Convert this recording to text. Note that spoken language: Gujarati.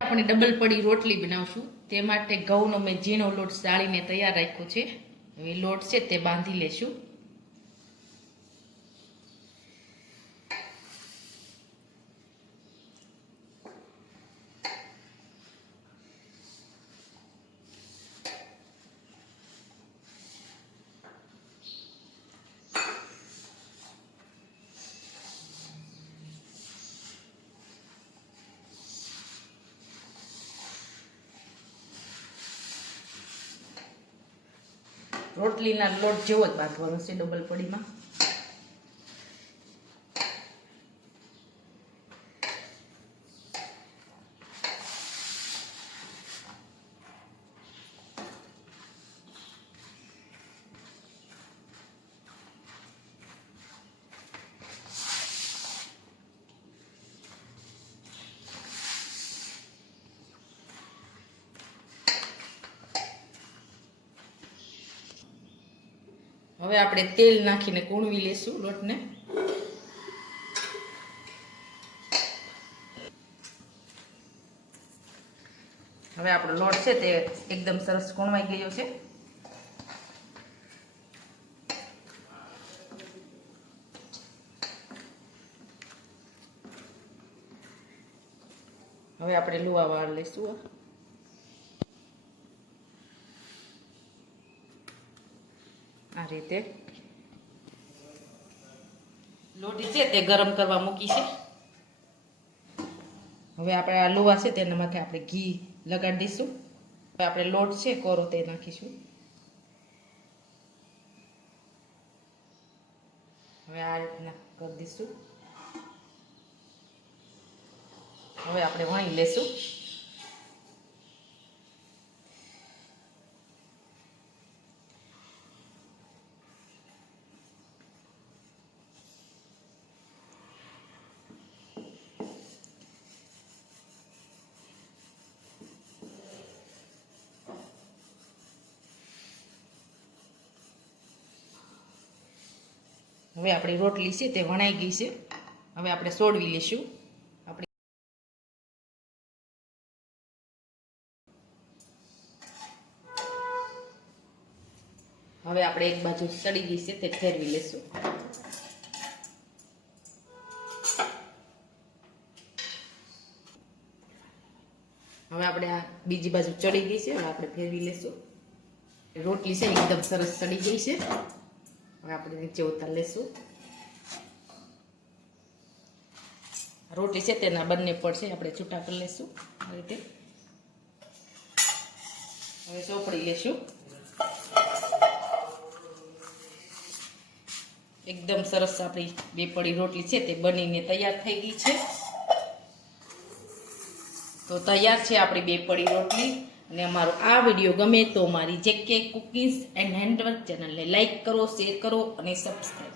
આપણે ડબલ પડી રોટલી બનાવશું. તે માટે ઘઉંનો મેં ઝીણો લોટ ચાળીને તૈયાર રાખ્યો છે. હવે લોટ છે તે બાંધી લેશું. રોટલીના લોટ જેવો જ બાંધવાનો છે ડબલ પડીમાં. હવે આપણે તેલ નાખીને કૂણવી લેશું લોટને. હવે આપણો લોટ છે તે એકદમ સરસ કૂણવાઈ ગયો છે. હવે આપણે લુવા વાળ લઈશું. આ રીતે લોટી છે તે ગરમ કરવા મૂકી છે. હવે આપણે આ લુવા છે તેના માથે આપણે ઘી લગાડી દઈશું. હવે આપણે લોટ છે કોરો તે નાખીશું. હવે આ રીતના કરી દઈશું. હવે આપણે વણી લેશું. હવે આપણી રોટલી છે તે વણાઈ ગઈ છે. હવે આપણે સોડવી લેશું. હવે આપણે એક બાજુ સડી ગઈ છે તે ફેરવી લેશું. હવે આપણે આ બીજી બાજુ ચડી ગઈ છે. હવે આપણે ફેરવી લેશું. રોટલી છે એકદમ સરસ સડી ગઈ છે. હવે આપણે નીચે ઉતાર લેશું. રોટલી છે તેના બંને પડ છે આપણે છૂટા કરી લેશું આ રીતે. હવે ચોપડી લેશું. એકદમ સરસ આપણી બે પડી રોટલી છે તે બનીને તૈયાર થઈ ગઈ છે. તો તૈયાર છે આપણી બે પડી રોટલી. અને અમારો આ વિડીયો ગમે તો મારી જેકે કુકીઝ એન્ડ હેન્ડવર્ક ચેનલને લાઈક કરો, શેર કરો અને સબસ્ક્રાઈબ